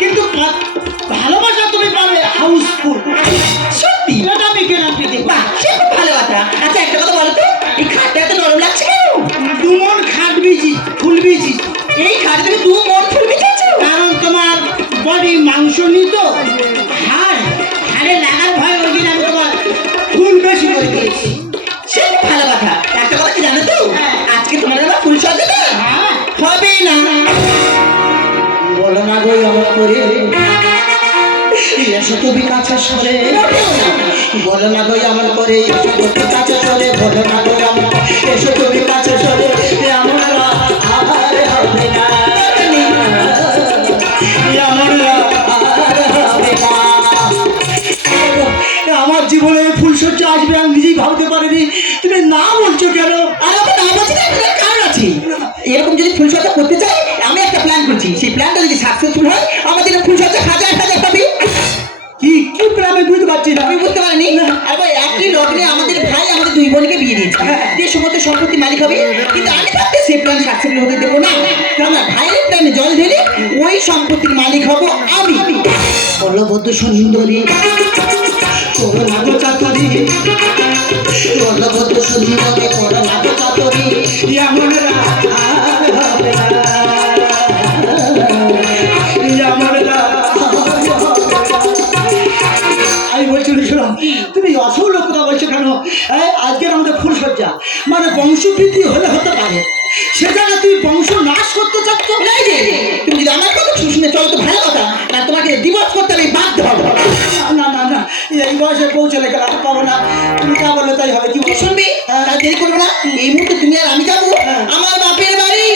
কিন্তু ভালোবাসা তুমি পাবে হাউসফুল। সত্যি এটা আমি গ্যারান্টি দেব। সে খুব ভালো কথা। আচ্ছা একটা কথা বলো তো, এই খাটটা এত নরম লাগছে কেন? 2 মণ খাট বিজি, ফুল বিজি। এই খাট থেকে 2 মণ ফুল বিজিয়েছো? কারণ তোমার বডি মাংস নিত, হাড়ে লাগার ভয় ওই দিন আমি তোমার ফুল বেশি করে দিয়েছি। সে খুব ভালো কথা। একটা কথা কি জানো তো, আজকে তোমার আমার ফুল সাজাবে হবে না। বলো না গো আমার করে এসো তুমি কাছে সরে, বলো না গো আমার করে কাছে সরে, বলো না গো আমার এসো তুমি কাছে সরে, আমার আর হবে না, আমার জীবনে ফুলসজ্জা আসবে আমি নিজেই ভাবতে পারিনি। তুমি না বলছো কেন? আর আমি না বলছি না, কারণ আছে। এরকম যদি ফুলসজ্জা করতে চাই আমি একটা প্ল্যান করছি, সেই প্ল্যানটা যদি সাকসেসফুল হয় আমাদের ফুলসজ্জা হাজার হাজার পাবি। কি কি প্ল্যান আমি বুঝতে পারছি না। আমি বুঝতে পারিনি। আরে একই লগ্নে আমাদের ভাই আমাদের 2 বোনকে বিয়ে দিয়েছে, যে সমস্ত সম্পত্তি মালিক হবে। কিন্তু আমি থাকতে সেই প্ল্যান সাকসেসফুল হতে দেবো না, কারণ ভাইয়ের প্ল্যানে জল ঢেলে ওই সম্পত্তির মালিক হব আমি। বলবদ্ধ সুন্দরী করো না গো চাতুরি, বলবদ্ধ সুন্দরী করো না গো চাতুরি, এমন হবে না, আমি বলছি শোনো, তুমি অসৌল কথা বলছো কেন? আজকের আমাদের ফুলসজ্জা মানে বংশবৃদ্ধি হলে হতে পারে, সেখানে তুমি বংশ নাশ করতে চাচ্ছ। তুমি যদি আমার কথা শুনে চলো তো ভালো কথা, না তোমাকে ডিভোর্স করতে আমি বাধ্য হবো। না না না, এই বয়সে পৌঁছলে গেলে পাবো না, তুমি যা বললে তাই হবে। কি শুনবি? দেরি করবো না, এই মুহূর্তে তুমি আর আমি যাবো আমার বাপের বাড়ি।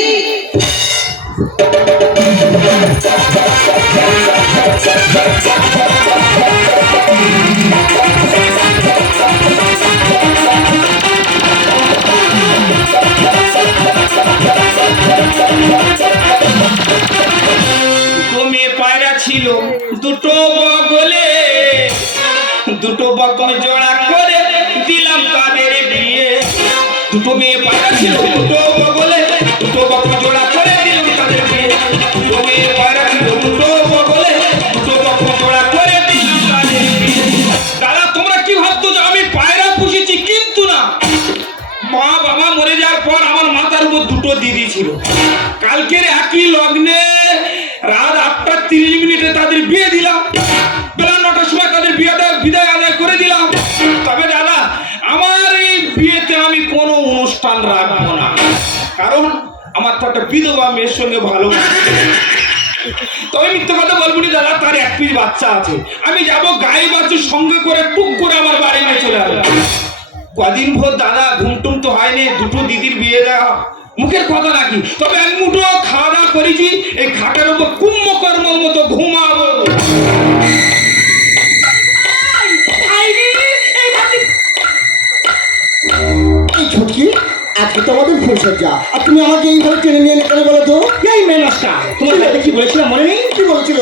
ছিল 2টো বগলে, 2টো বকম জোড়া করে দিলাম তাদের বিয়ে। 2টো মেয়ে পায়রা ছিল 2টো বগলে, 2টো বকম জোড়া করে দিলাম তাদের বিয়ে। 2টো মেয়ে পায়রা ছিল 2টো বগলে, 2টো বকম জোড়া করে দিলাম তাদের বিয়ে। দাদা তোমরা কি ভাবতো যে আমি পায়রা পুষেছি? কিন্তু না, মা বাবা মরে যাওয়ার পর আমার মাথার উপর 2টো দিদি ছিল। কালকের একই লগ্নে রাত 8:30 তাদের বিয়ে দিলাম, বেলা 9টার সময় তাদের বিদায় আদায় করে দিলাম। তবে দাদা আমার এই বিয়েতে আমি কোনো অনুষ্ঠান রাখবো না, কারণ আমার তো একটা বিধবা মেয়ের সঙ্গে ভালো। তবে মিথ্যে কথা বলবো না দাদা, তার 1 পিস বাচ্চা আছে। আমি যাবো গায়ে বাচ্চার সঙ্গে করে টুক করে আমার বাড়ি নিয়ে চলে আসবো। কদিন ভোর দাদা ঘুমটুম তো হয়নি, 2টো দিদির বিয়ে দেওয়া মুখের কথা নাকি। তবে এক মুঠো খাওয়া দাওয়া করেছি, এই খাটের উপর কুম্ভকর্মর মতো ঘুমাবো। ছুটকি, আজকে তো আমাদের ফুলসজ্জা, আর তুমি আমাকে এইভাবে টেনে নিয়ে কেন বলো তো? এই মেনসটা তোমার সাথে কি বলেছিলাম মনে নেই? কি বলেছিল?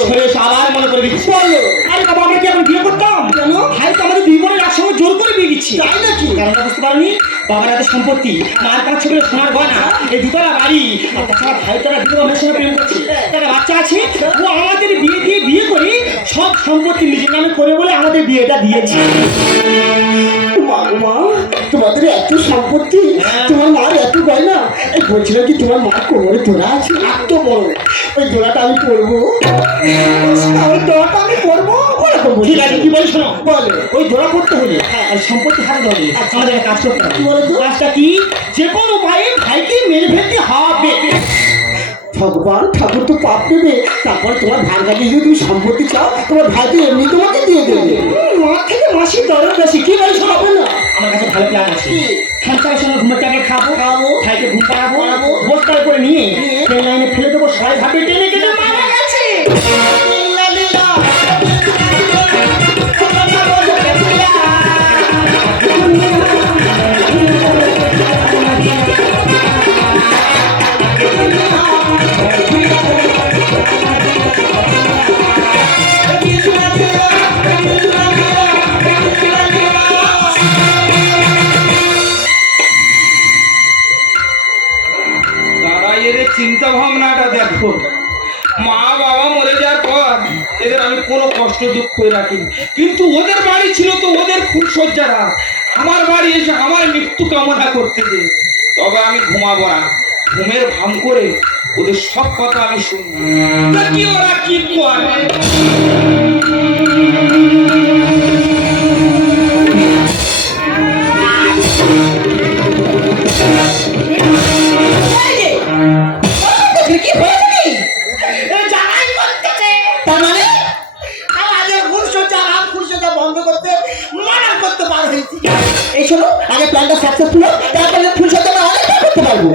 আবার মনে করে দিচ্ছি। বলো। আরে বাবা আমরা কি এখন বিয়ে করতাম? কেন? ভাই তো আমাদের 2 বোনের একসঙ্গে জোর করে বিয়ে দিচ্ছি। তাই নাকি? কারণটা বুঝতে পারোনি? বাবার হাতে সম্পত্তি, মার কাছে ছিল সোনার গয়না, এই 2তলা বাড়ি, আর তাছাড়া ভাই তারা বিধবা মেয়ের সঙ্গে প্রেম করছে, একটা বাচ্চা আছে। ও আমাদের বিয়ে করে সব সম্পত্তি নিজের নামে করে বলে আমাদের বিয়েটা দিয়েছে। মা, তোমাদের এত সম্পত্তি, তোমার মার এত গয়না, বলছিলাম কি তোমার মার কোমরে তোলা আছে এত বড়, ওই দোলাটা আমি পরবো। ওই দোলাটা আমি পরবো। এরকম বলছি। ঠিক আছে, কি বলি শোনো। বলো। ওই ধরা করতে হলে আর সম্পত্তি হারাতে হবে, আমাদের একটা কাজ করতে হবে। কাজটা কি? যে কোনো উপায়ে ভাইকে মেরে ফেলতে হবে। ভগবান, ঠাকুর তো পাপ দেবে, তারপর তোমার ভাই কাছে যদি তুমি সম্পত্তি চাও তোমার ভাই তো এমনি তোমাকে দিয়ে দেবে। মা থেকে মাসির দরদ বেশি। কি বলি শোনো না, আমার কাছে ভালো প্ল্যান আছে। খানসারের সঙ্গে ঘুমের টাকা খাবো, ভাইকে ঘুম পাড়াবো, বস্তায় করে নিয়ে ট্রেন লাইনে ফেলে দেবো, সবাই ভাবে টেনে কেটে মারা গেছে। তারা এদের চিন্তা ভাবনাটা দেখো। মা বাবা মরে যাওয়ার পর এদের আমি কোনো কষ্ট দুঃখ রাখিনি, কিন্তু ওদের বাড়ি ছিল তো ওদের ফুলসজ্জারা, আমার বাড়ি এসে আমার মৃত্যু কামনা করতেছে। তবে আমি ঘুমাবো না, ঘুমের ভাম করে ওদের সব কথা আমি শুনবো। দেখি ওরা কি করে। কি হয়েছে কি? জানাই করতেছে। তার মানে আমাদের ফুলসজ্জা ফুলসজ্জা বন্ধ করতে মানা করতে পার হয়েছি। এই শোনো, আগে প্ল্যানটা সাকসেসফুল হোক, তারপরে ফুলসজ্জা আমরা অনেকটা করতে পারবো।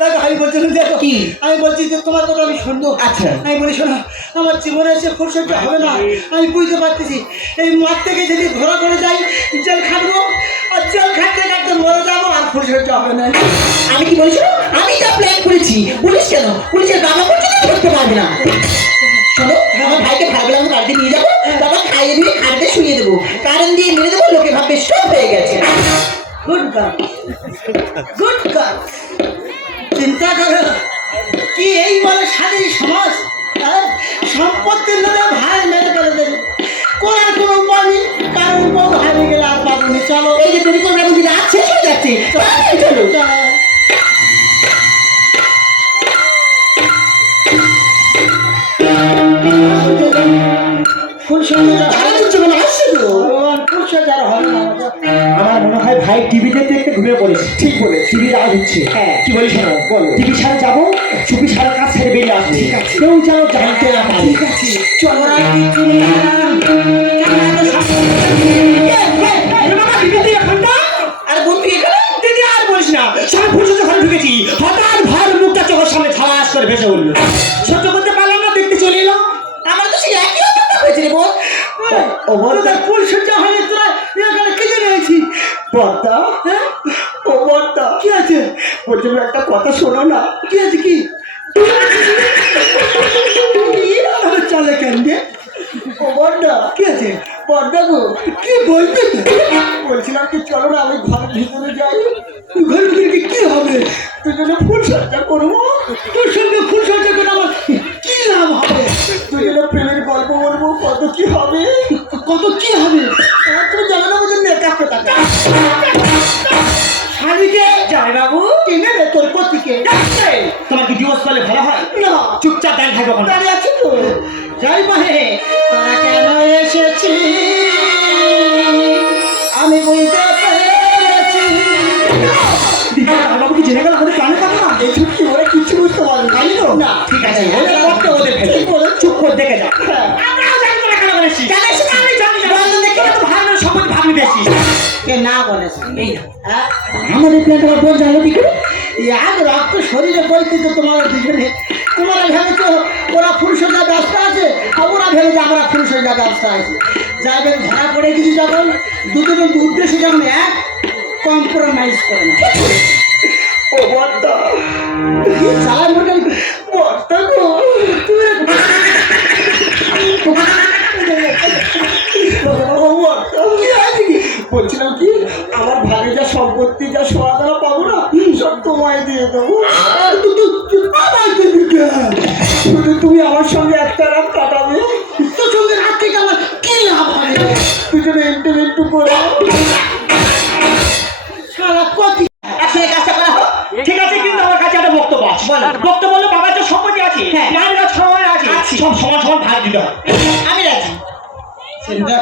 দেখো আমি বলছি, দেখো কি? আমি বলছি যে তোমার কথা আমি শুনবো। আচ্ছা। আমি বলি শোনো, আমার জীবনে এসে ফুলসজ্জা হবে না, আমি বুঝতে পারতেছি। এই মাঠ থেকে যদি ঘোরা করে যাই জেল খাটবো, আর জেল খাটতে খাটতে মরে যাবো, আর ফুলসজ্জা হবে না। আমি কি বলছি, আমি যা প্ল্যান করেছি, পুলিশ কেন, পুলিশের বাবা পর্যন্ত ধরতে পারবে না। শোনো, আমার ভাইকে ভাইবেলা আমি বাড়িতে নিয়ে যাবো, তারপর খাইয়ে দিয়ে খাটতে শুয়ে দেবো, কারেন্ট দিয়ে মেরে দেবো, লোকে ভাববে স্টপ হয়ে গেছে। Good girl, good girl. চিন্তা করো, কি এই বলে স্বাধীন সমাজ, হ্যাঁ? সম্পত্তির লোভে ভাই মেরে ফেলে দেবে, করার কোনো উপায় নেই, কারণ বউ হারিয়ে গেলে আর পাবনি। চলো, এই যে দেরি করবে, আমি রাত শেষ হয়ে যাচ্ছে, তাড়াতাড়ি চলো। চলো। ফুলসজ্জা সারাদিন জীবন আসছে তো। ফুলসজ্জা হবে না। আমার মনে হয় ভাই টিভি দেখতে দেখতে ঘুমিয়ে পড়েছে। ঠিক বলে, টিভির আওয়াজ হচ্ছে। হ্যাঁ। কি বলি শোনো, বলো। টিভি সারা যাবো, চুপি সারা কাজ ছেড়ে বেরিয়ে আসবো। ঠিক আছে, কেউ যেন জানতে না পারে। ঠিক আছে, চলো। ওরা কিছু নেই। আর বন্ধু এখানে দিদি আর বলিস না, সারা ফুলসজ্জা ঘরে ঢুকেছি, হঠাৎ ভার মুখটা চোখের সামনে ঝালাস করে ভেসে উঠলো। সহ্য করতে পারলাম না, দেখতে চলে এলাম। আমার তো সেই একই অবস্থা হয়েছে রে বোন। তোদের ফুলসজ্জা হয়নি, তোরা এখানে কি জন্য এসেছিস? বর্দা, হ্যাঁ? ও বর্দা, কি আছে? বলছিলাম একটা কথা শোনো না। কি আছে? কি চলে কেন রে? ও বর্দা, কি আছে? বর্দা গো, কি বলবি? বলছিলাম কি চলো না, আমি ঘরের ভিতরে যাই, ঘরে ঢুকে কি হবে? দুজনে ফুল সজ্জা করবো, তোর সঙ্গে ফুলসজ্জা করে আমার কি লাভ হবে? দুজনে প্রেমের গল্প বলবো, কত কি হবে। কত কি হবে? আর তুমি জানো না বুঝে মেকআপে টাকা শাড়িকে যাই বাবু, কিনে রে তোর পতিকে। তোমার কি ডিভোর্স পেলে ভালো হয় না চুপচাপ দাঁড়িয়ে থাকবে ওখানে। দাঁড়িয়ে আছি তো। যাই বাহে, তোরা কেন এসেছি আমি বুঝতে পেরেছি। বাবু কি জেনে গেল আমাদের প্ল্যানের কথা? এই ছুটি ওরা কিচ্ছু বুঝতে পারবে তাই তো? না। ঠিক আছে, ওদের করতে ওদের ফেলে। ঠিক বলেছো। চুপ করে দেখে যা। হ্যাঁ। আমরাও জানি তোরা কেন করেছিস। জানিস না? আমি জানি না। বন্ধু দেখে তো ভালো সম্পত্তি ভাবি বেশি। কে না বলেছে এই না। হ্যাঁ? আমাদের প্ল্যানটা আমার বোন জানলো কি করে? এক রক্ত শরীরে বইতে তো তোমার দুজনে। তোমরা ভেবেছো ওরা ফুলসজ্জা ব্যস্ত আছে, আর ওরা ভেবেছে আমরা ফুলসজ্জা ব্যস্ত আছি। যাইবে ধরা পড়ে গেছি যখন, দুজনের উদ্দেশ্য যখন এক, কম্প্রোমাইজ করে না। ও বর্দা, সারা মোটাল বর্দা গো, ও বর্দা, কি আছে কি? বলছিলাম কি আমার ভাগে যা সম্পত্তি যা সোয়াদারা পাবো না সব তোমায় দিয়ে দেবো। আমার দেবী কে? শুধু তুমি আমার সঙ্গে একটা রাত কাটাবে, তোর সঙ্গে রাত থেকে আমার কি লাভ হবে? দুজনে একটু একটু করে। সারা কতি একসাথে কাজটা করা হোক। ঠিক আছে, কিন্তু আমার কাছে একটা বক্তব্য আছে। বক্তব্য হলো বাবার যে সম্পত্তি আছে, হ্যাঁ। নারীরা সমান আছে, আছে। সব সমান সমান ভাগ দিতে হবে। আমি রাজি। চিন্তা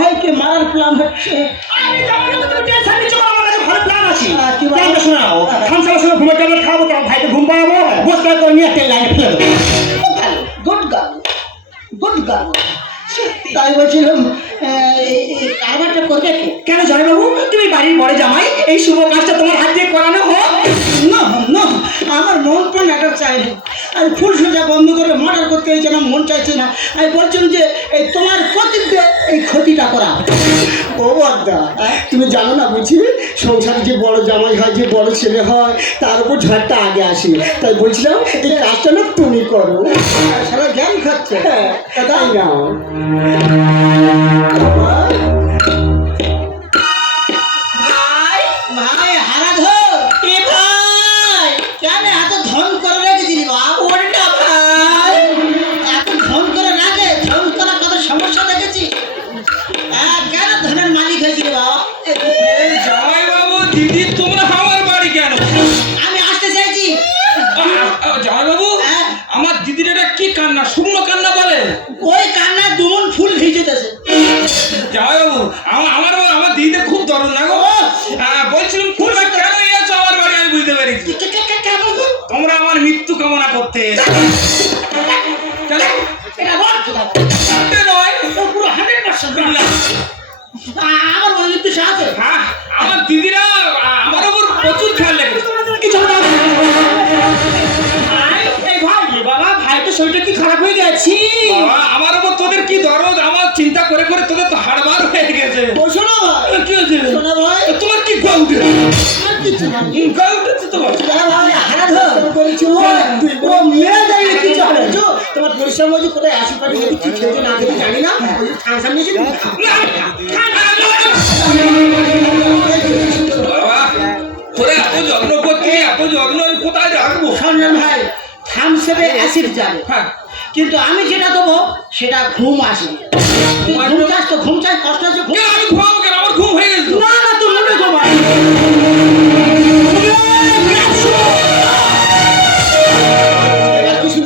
ভাইকে মারার প্ল্যান হচ্ছে। আমি জামাই বাবু, তুমি টেনশন নিচ্ছ না, আমার কাছে ভালো প্ল্যান আছে। কি বলো? প্ল্যানটা শোনো নাও। খামসাবার সঙ্গে ঘুমের ট্যাবলেট খাবো, তোমার ভাইকে ঘুম পাড়াবো, বসতে করে নিয়ে তেল লাইনে ফেলে দেবো। ভালো, গুড গার্ল, গুড গার্ল। তাই বলছিলাম এই কারবারটা করবে কে? কেন জামাই বাবু, তুমি বাড়ির বড় জামাই, এই শুভ কাজটা তোমার হাত দিয়ে করানো হোক। না না, আমার মন প্রাণ এটা চাই না। আমি ফুল সোজা বন্ধ করে মার্ডার করতে হয়েছে না, মন চাইছে না। আমি বলছিলাম যে এই তোমার কর্তৃত্বে এই ক্ষতিটা করা। ও বদ্দা, তুমি জানো না বুঝি, সংসারে যে বড় জামাই হয়, যে বড় ছেলে হয়, তার উপর ঝড়টা আগে আসে। তাই বলছিলাম এই কাজটা না তুমি করো। সারা জ্ঞান খাচ্ছে। হ্যাঁ, তাই না? ভাই ভাই হারাধর, এ ভাই কেন এত ধন করে রেখেছিলি বাবা? ওটা ভাই এত ধন করে রাখে, ধন করা কত সমস্যা দেখেছি। কেন ধনের মালিক হয়েছিল বাবা? জামাই বাবু, দিদি তোমরা আমার বাড়ি কেন? আমি আসতে চাইছি। জামাই বাবু, হ্যাঁ? আমার দিদির এটা কি কান্না, শুকনো কান্না বলে? ওই কান্না দুমন ফুল ভিজেতেছে। জামাই বাবু, আমার দিদিদের খুব দরদ না গো। বলছিলাম তোমরা কেন এসেছো আমার বাড়ি, আমি বুঝতে পেরেছি। কেমন গো? তোমরা আমার মৃত্যু কামনা করতে এসেছো। কেন? এটা বল কোথায়? এটা নয়। ও পুরো 100% না। আমার মনে তো সাথে হ্যাঁ, আমার দিদিরা আমার উপর প্রচুর খেয়াল রেখেছে। কিছু না ভাই, এই ভাই, বাবা ভাই তো শরীরটা কি খারাপ হয়ে গেছে। বাবা, আমার উপর তোদের কি দরদ, আমার চিন্তা করে করে তোদের তো হাড়বার হয়ে গেছে। ও শোনো ভাই, কি হয়েছে? শোনো ভাই, তোমার কি গা উঠে? আর কিছু না। গা উঠেছে তোমার? ভাই হারাধর বলছো ও মেয়ে দাঁড়িয়ে কি চাবে? তোমার পরিশ্রম হচ্ছে কোথায় আসি পারি কি খেতে না খেতে জানি না। ওই খানসান নিয়েছি বাবা, তোরা এত যত্ন করছি, এত যত্ন আমি কোথায় রাখবো? সন্ধান ভাই থামসেপে অ্যাসিড যাবে, হ্যাঁ, কিন্তু আমি যেটা দেবো সেটা ঘুম আসবে। ঘুম চাস তো ঘুম চাস, কষ্ট আছে ঘুম। কেন আমি ঘুমাবো কেন? আমার ঘুম হয়ে গেছে তো। না না তুই মনে ঘুমাই।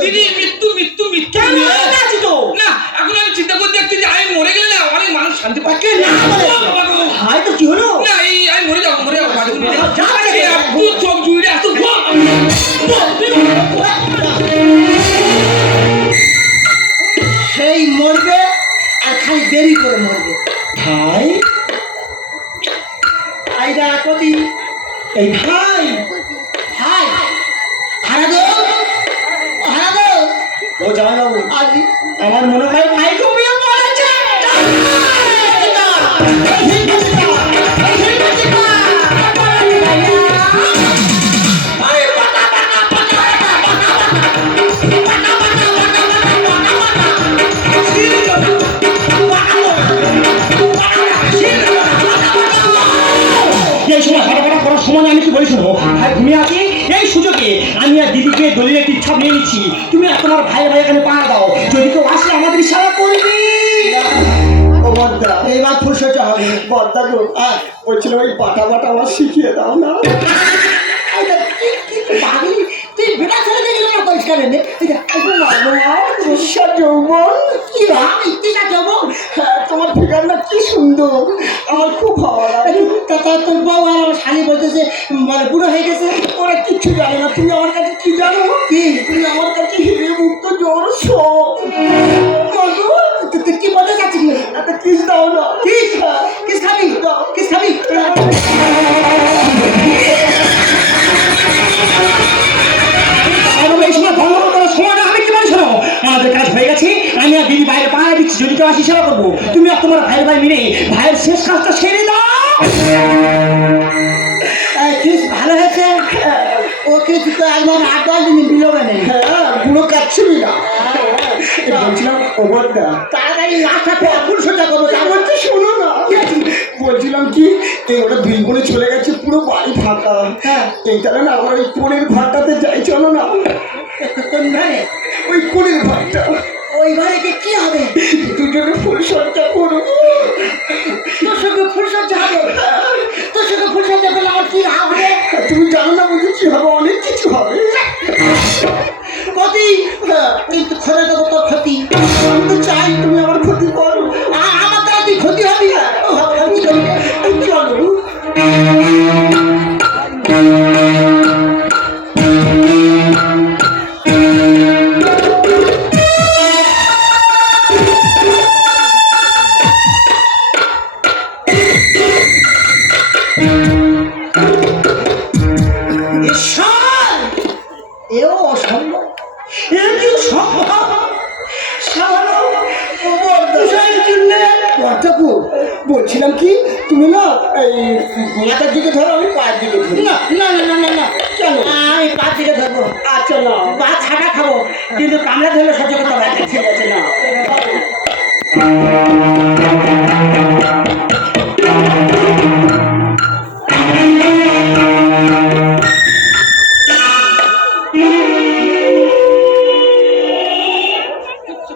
দিদি, মৃত্যু মৃত্যু মৃত্যু। কেন আছি তো? না, এখন আমি চিন্তা করতে দেখছি যে আমি মরে গেলে না অনেক মানুষ শান্তি পাচ্ছে। কে না বলে? ভাই তো কি হলো? না, এই আমি মরে যাবো, মরে যাবো, বাড়ি মরে যাবো। যা, যা, যা। এত চোখ জুড়ে এত সেই মরবে আর খালি দেরি করে মরবে। ভাই, আইডা কতি এই ভাই, ভাই হারাদো হারাদো ও জামাই বাবু, আজ আমার মনে হয় ভাই ঘুমিয়ে পড়েছে। এই সময় হাঁটাফাটা করার সময় আমি কি বলি শোনো, ভাই ঘুমিয়ে আছি, এই সুযোগে আমি আর দিদিকে দলিলের একটি ইচ্ছা নিয়ে নিচ্ছি। তুমি আর তোমার ভাই ভাই এখানে পাহাড় দাও, যদি কেউ আসে আমাদের ইশারা করবি। ও বদ্দা, এইবার ফুলসজ্জা হবে। বদ্দা গো, বলছিলাম ওই পাটা বাটা আমার শিখিয়ে দাও না। পাগলি তুই বেটা ছেলে দেখলে না পরিষ্কার এনে ঈর্ষা যৌবন, কি আমি ইতিটা যাবো। তোমার ফিগারটা কি সুন্দর, আমার খুব ভালো লাগে। তোর বউ আর আমার শালি বলতেছে বলে বুড়ো হয়ে গেছে। ওরা কিচ্ছু জানে না, তুমি আমার কাছে কি জানো? কি তুমি আমার কাছে হিরে মুক্ত জোর সব। তুই কি বলতে চাচ্ছিস? একটা কিস দাও না। কিস কিস খাবি কিস খাবি? এই সময় গন্ডগোল করার সময়টা আমি কি বলি শোনো, আমাদের কাজ হয়ে গেছে, আমি আর দিদি বাইরে পাহাড় দিচ্ছি, যদি কেউ আসি ইশারা করবো। তুমি আর তোমার ভাই ভাই মিলে ভাইয়ের শেষ কাজটা সেরে দাও। কিস ভালো হয়েছে। ও কিস তো একবার 8-10 দিন বিলোবে নেই। হ্যাঁ, পুরো কাচ্ছিবি না। বলছিলাম ও বদ্দা, তাড়াতাড়ি লাশটা ফুলসজ্জা করবো। তা বলছি শোনো না, বলছিলাম কি এই ওটা ভিড় চলে গেছে, পুরো বাড়ি ফাঁকা। হ্যাঁ। এইখানে না আমরা ওই কোণের ঘরটাতে যাই, চলো না। কোন ঘরে? ওই কোণের ঘরটা, ওই ঘরে কি হবে? দুজনে ফুলসজ্জা করবো। তোর সঙ্গে ফুলসজ্জা হবে? তোর সঙ্গে ফুলসজ্জা করলে আমার কি লাভ হবে? তুমি জানো না বুঝি কি হবে, অনেক কিছু হবে। ক্ষতি কিন্তু খরে দেবো তোর ক্ষতি। আমি তো চাই তুমি আমার ক্ষতি করো। আমার দ্বারা তুই ক্ষতি হবি। বলছিলাম কি তুমি না এই মাথার দিকে ধরো, আমি পায়ের দিকে ধরি। না না না না না না কেন? আমি পা দিকে ধরবো, আচ্ছা না, পা ছাটা খাবো, কিন্তু কামড়া ধরলে সহ্য করতে হবে। আচ্ছা ঠিক আছে না।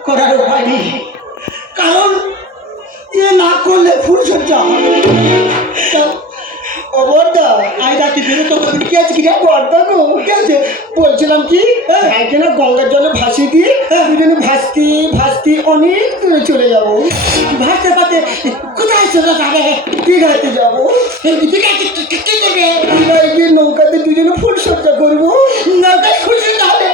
করার উপায় নেই, কারণ এ না করলে ফুলসজ্জা হবে। ও বর্দা, আয় রাতে বেরোতে হবে। কি আছে কি রে বর্দা গো? কি আছে? বলছিলাম কি ভাইকে না গঙ্গার জলে ভাসিয়ে দিয়ে দুজনে ভাসতে ভাসতে অনেক দূরে চলে যাবো। ভাসতে পারতে কোথায় চলে যাবে? দীঘাতে যাবো। ঠিক আছে, কি করবে? দীঘায় গিয়ে নৌকাতে দুজনে ফুলসজ্জা করবো। নৌকায় খুশি যাবে।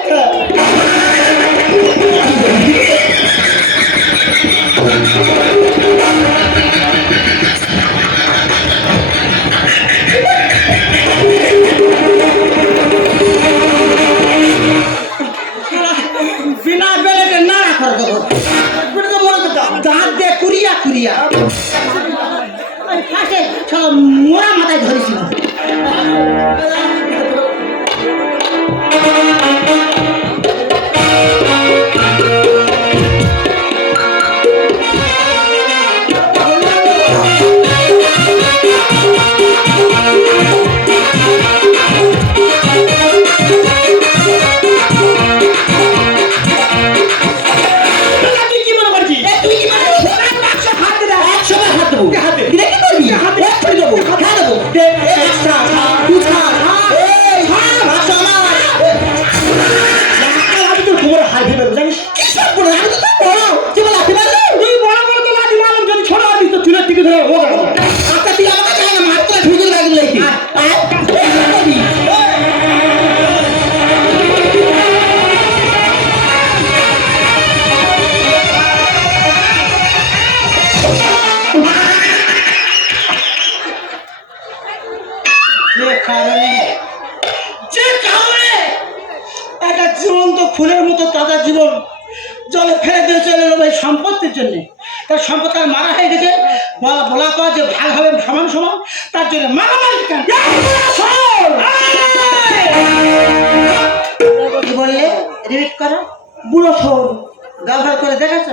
বিনা বেলেটে নাড়া করে দেবো, দাঁত দিয়ে কুড়িয়া কুড়িয়া। আমি ফার্স্টে সব মোড়া মাথায় ধরেছিল। তুই কি মনে করছিস? তুই কি মনে করছিস? হাত দে, 100 বার হাত দেবো। হাতে দিলে কি করবি? হাতে ছুঁয়ে দেবো, খেয়ে দেবো। এক ছাড়, দু ছাড়, এই ছাড়, ভাষা আমার। আমি তো তোমার হাত ভেবে দেবো, জানিস? কি সব বলো? আমি তো তোর বড়। তুই বলে লাঠি মারলি? তুই বড় বড় তো লাঠি মারলাম, যদি ছোট হবি তো চুলের দিকে ধরে ও গেল। আচ্ছা, তুই আমাকে চাই না, মার তোরা ঢুকে লাগলি নাকি? এই কি করবি? যে কারণে একটা জীবন্ত ফুলের মতো তাজা জীবন জলে ফেলে দিয়ে চলে এলো ভাই সম্পত্তির জন্য। তার সম্পদ তার মারা হয়ে গেছে, বলা কর যে ভাগ হবে সমান সমান, তার জন্য মারামারি কেন? কি বললে? রিপিট করো। বুড়ো ফোন ব্যবহার করে দেখেছো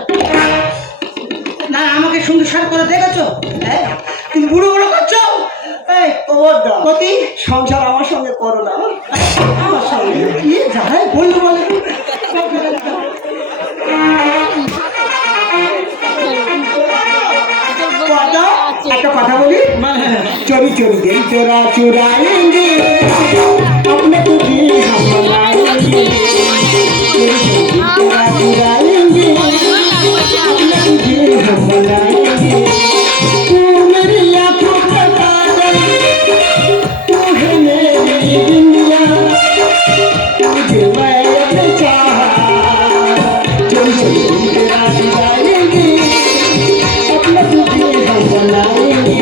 না? আমাকে সুন্দর করে দেখেছো? হ্যাঁ, তুমি বুড়ো বুড়ো করছো। এই ও বর্দা, কতি সংসার আমার সঙ্গে করো না। আমার সঙ্গে কি যাই বললো বলে। বর্দা, একটা কথা বলি। चोरी चोरी दिल तेरा चुराएंगे, अपने तुझे हम बनाएंगे। चोरी चोरी दिल तेरा चुराएंगे, अपने तुझे हम बनाएंगे। तू मेरी आँखों का काजल, तू है मेरी दुनिया, तुझे मैं अपने चाहा। चोरी चोरी दिल तेरा चुराएंगे, अपने तुझे हम बनाएंगे।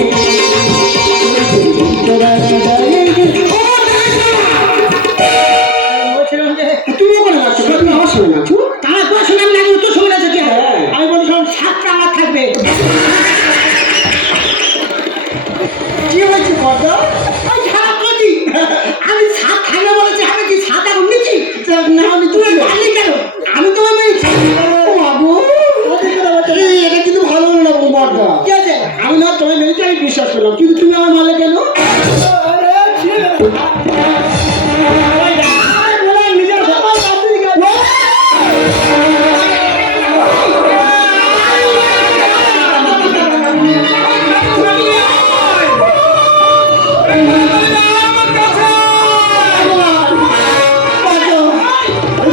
বলছিলাম যে তুমিও করে নাচো, তুমি আমার সঙ্গে নাচো। আমার তোর সঙ্গে আমি লাগি, তোর সঙ্গে আছে কি? আমি বলছিলাম সাতটা আমার থাকবে। কি হয়েছে বর্দা? ওই খারাপ করছি, আমি সাত থাকবে বলেছি, আমি কি সাত এখন নিচ্ছি? না আমি তুই জানলি কেন? আমি তোমার মেয়েছি। বাবু, এটা কিন্তু ভালো হলো না বর্দা। কি আছে? আমি না তোমার মেয়েকে আমি বিশ্বাস করলাম, কিন্তু তুমি আমার মারলে কেন? নিজের সবার কাছে গেল।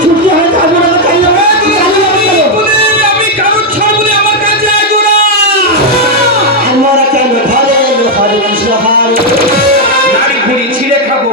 ছুটি হয় যাবে না, তাই না? আমি কারণ ছাড়বো না, আমার কাছে আইবো না। আমরা কেন ঘরে এলো, হরে কৃষ্ণ হরে। নারী ঘুড়ি ছিঁড়ে খাবো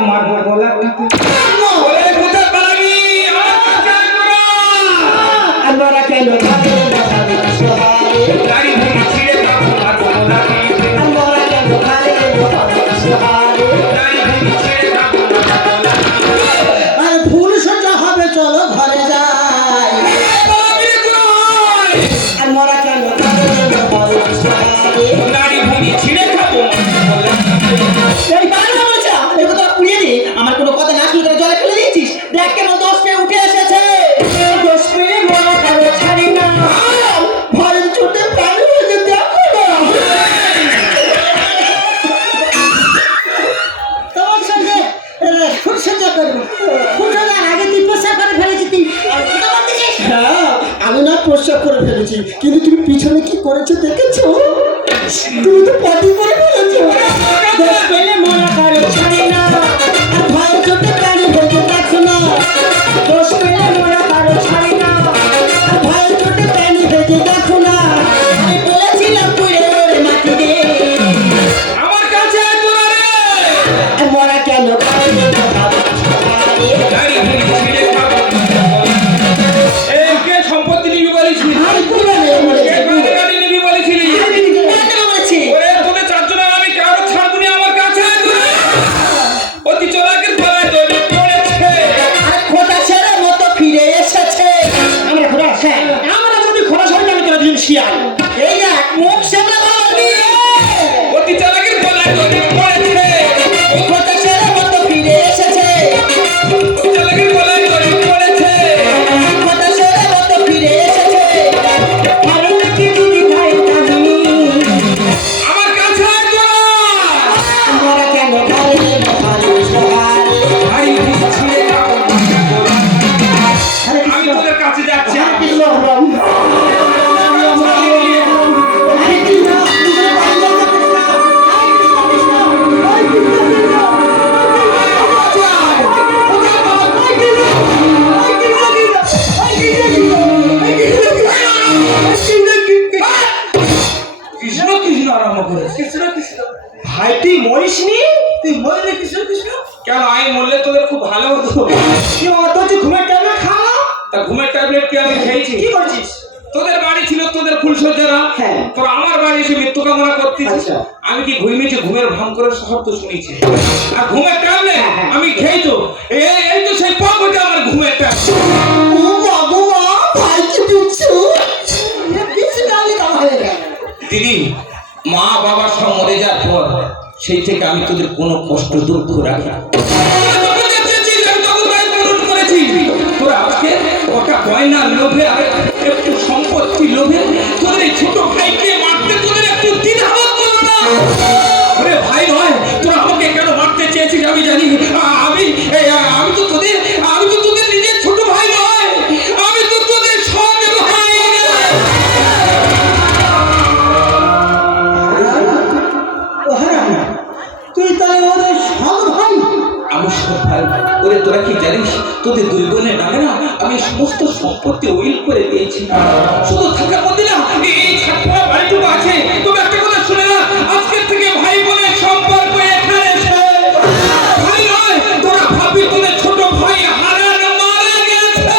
তুই তো পটি করে ফেলেছো। দোষ পেলে মরা কারো ছাড়ে না, আর ভয় চোটে প্রাণী বেঁচে থাকছো না। দোষ পেলে মরা কারো ছাড়ে না, আর ভয় চোটে প্রাণী বেঁচে থাকো না। আমি বলেছিলাম পুড়ে ওরে মাটি দে, আমার কাছে একজন আরে আর মরা কেন খায় না খাবে? গাড়ি ঘুরি ছিঁড়ে খাবো। এই কে সম্পত্তি নিবি বলেছিস? আমি পুরো নেই মরে কে কানে গাড়ি নিবি বলেছিলি? ওরে তোদের চারজনের আমি কারো ছাড়বো না, আমার কাছে একজন আরে। অতি চলাকের গলায় দড়ি পড়েছে। আর খোটা ছেড়ে মতো ফিরে এসেছে। আমরা খোটা হ্যাঁ, আমরা যদি খোটা সবাই আমি তোরা দিন শিয়াল। এই যে মুখ সামনে বলবি, অতি চালাকের গলায় দড়ি পড়েছে। খোটা ছেড়ে মতো ফিরে এসেছে। অতি চালাকের গলায় দড়ি পড়েছে। খোটা ছেড়ে মতো ফিরে এসেছে। ভালো নাকি দিদি ভাই কামি, আমার কাছে একজন আমরা কেন ঘরে ভালো সহারে। গাড়ি ঘুরি ছিঁড়ে খাবো। হরে আমি কৃষ্ণ, তোদের কাছে যাচ্ছি। হরে কৃষ্ণ, হরে কৃষ্ণ, হরে কৃষ্ণ, হরে কৃষ্ণ। কৃষ্ণ কৃষ্ণ আরম্ভ করেছে। কৃষ্ণ কৃষ্ণ, ভাই তুই মরিসনি? তুই মরলে কৃষ্ণ কৃষ্ণ। কেন আমি মরলে তোদের খুব ভালো হতো? তুই অত ঘুমের টাইমে খাওয়া তা ঘুমের ট্যাবলেট কি আমি খেয়েছি? কি করছিস? তোদের বাড়ি ছিল তোদের ফুলসজ্জারা, হ্যাঁ। তোরা আমার বাড়ি এসে মৃত্যু কামনা করতেছিস। আচ্ছা। আমি কি ঘুমিয়েছি? ঘুমের ভান করে শব্দ শুনেছি। আর ঘুমের ট্যাবলেট হ্যাঁ, হ্যাঁ। আমি খেয়েছি তো। এই তো সেই পাপ হচ্ছে আমার ঘুমের ট্যাবলেট। ও বাবু মা, ভাই কি দিচ্ছু? বেশি ডালি কাম হয়ে গেল। দিদি, মা বাবা সব মরে যাওয়ার পর সেই থেকে আমি তোদের কোনো কষ্ট দুঃখ রাখি না। তোরা আজকে ওটা গয়নার লোভে আর একটু সম্পত্তি লোভে তোদের এই ছোট ভাইকে মারতে তোদের একটু দ্বিধাবোধ করলো না? ওরে ভাই নয়, তোরা আমাকে কেন মারতে চেয়েছিস আমি জানি। আমি তো তোদের নিজের ছোট ভাই নয়, আমি তো তোদের সৎ ভাই। ও হারাম, তুই তাহলে ওদের সব ভাই? আমি সব ভাই। ওরে তোরা কি জানিস, তোদের দুই বোনের নামে না আমি সমস্ত সম্পত্তি উইল করে দিয়েছি। শুধু থাকার মধ্যে না এই ছাড়পোড়া বাড়িটুকু আছে। তবে একটা কথা শুনে না, আজকের থেকে ভাই বোনের সম্পর্ক এখানে শেষ। ভাই নয়, তোরা ভাবি তোদের ছোট ভাই হারান মারা গেছে।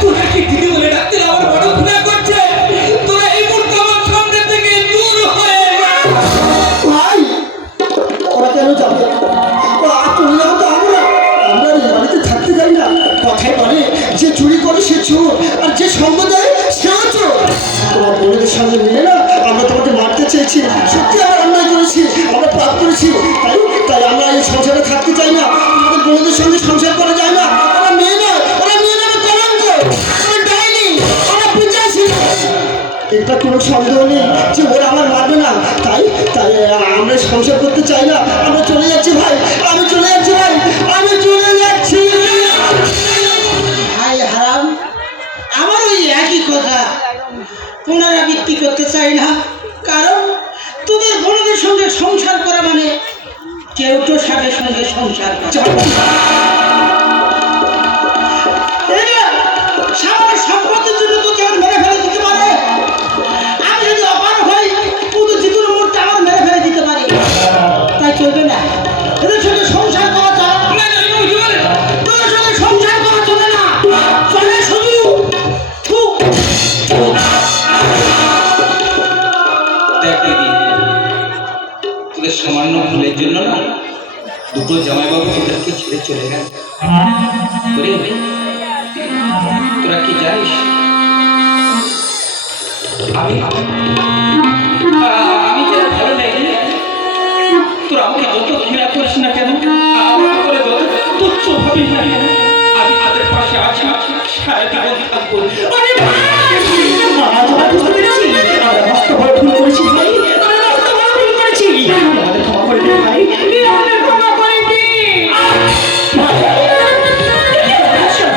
তোরা কি দিদি বলে ডাকতে আমার বড় ঘৃণা করছে। তোরা এই মুহূর্তে আমার সামনে থেকে দূর হয়ে যা। ভাই ওরা কেন যাবে? চলে যাবো তো আমরা। আমরা এই বাড়িতে থাকতে যাই না। কথায় বলে যে চুরি করে সে চোর, আর যে সঙ্গ দেয় সেও চোর। তোমার বোনদের সঙ্গে মিলে না আমরা তোমাকে মারতে চেয়েছি। সত্যি আমরা অন্যায় করেছি, আমরা পাপ করেছি। তাই তাই আমরা এই সংসারে থাকতে চাই না। আমাদের বোনদের সঙ্গে সংসার করা যায় না। ওরা মেয়ে নয়, ওরা মেয়ে নয়, কলঙ্ক, ওরা ডাইনি, ওরা পিচাচি। এটা কোনো সন্দেহ নেই যে ওরা আমার মারবে না। তাই তাই আমরা সংসার করতে চাই না। আমরা চলে যাচ্ছি ভাই, আমি চলে যাচ্ছি ভাই, আমি চলে যাচ্ছি। ভাই হারাম, আমার ওই একই কথা পুনরাবৃত্তি করতে চাই না। কারণ তোদের বোনদের সঙ্গে সংসার করা মানে কেউটো সাথে সঙ্গে সংসার করা। এরা সামান্য সম্পত্তির জন্য তোকে আর মেরে ফেলে দিতে পারে। আমি যদি অপার হই, ও তো যে কোনো মুহূর্তে আমার মেরে ফেলে দিতে পারে। তাই চলবে না, এদের সঙ্গে সংসার করা যায় না। তোদের সঙ্গে সংসার করা চলে না, চলে শুধু থু। দেখ দিদি, তোদের সামান্য ভুলের জন্য না দুটো জামাইবাবু তোদেরকে ছেড়ে চলে গেল। তোরা কি জানিস, আমি যে ভালো নেই। তোরা আমাকে যত ঘৃণা করিস না কেন, আমার করে যত তুচ্ছ ভাবিস না কেন, আমি তাদের পাশে আছি, সারা জীবন থাকবো। আরে আমরা বুঝতে পেরেছি, আমরা মস্ত বড় ভুল করেছি ভাই, আমরা মস্ত বড় ভুল করেছি। আমাদের ক্ষমা করে দে ভাই, আমাদের ক্ষমা করে দে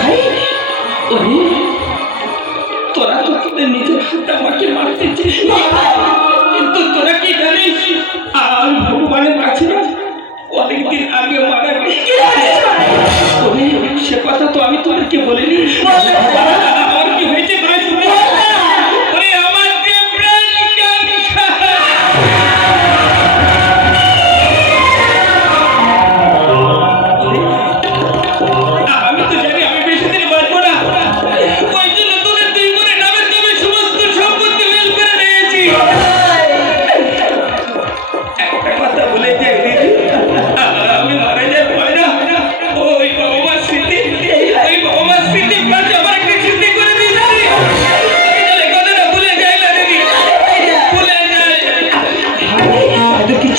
ভাই। ওরে, তোরা তো তোদের নিজের হাতে আমাকে মারতে চেয়েছিস, কিন্তু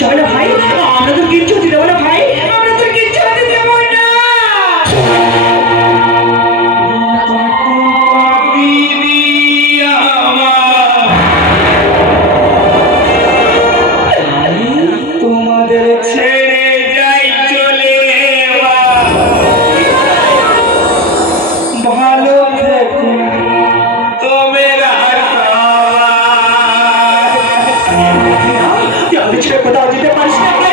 কিচ্ছু হবে না ভাই, আমরা তো কিচ্ছু হতে দেবো না ভাই, আমরা তো কিচ্ছু হতে দেবো না। দিদি আমার, তোমাদের ছেড়ে যাই চলে এবার। ভালো থেকো তোমরা সবাই। তুই আমাদের ছেড়ে কোথাও যেতে পারিস না।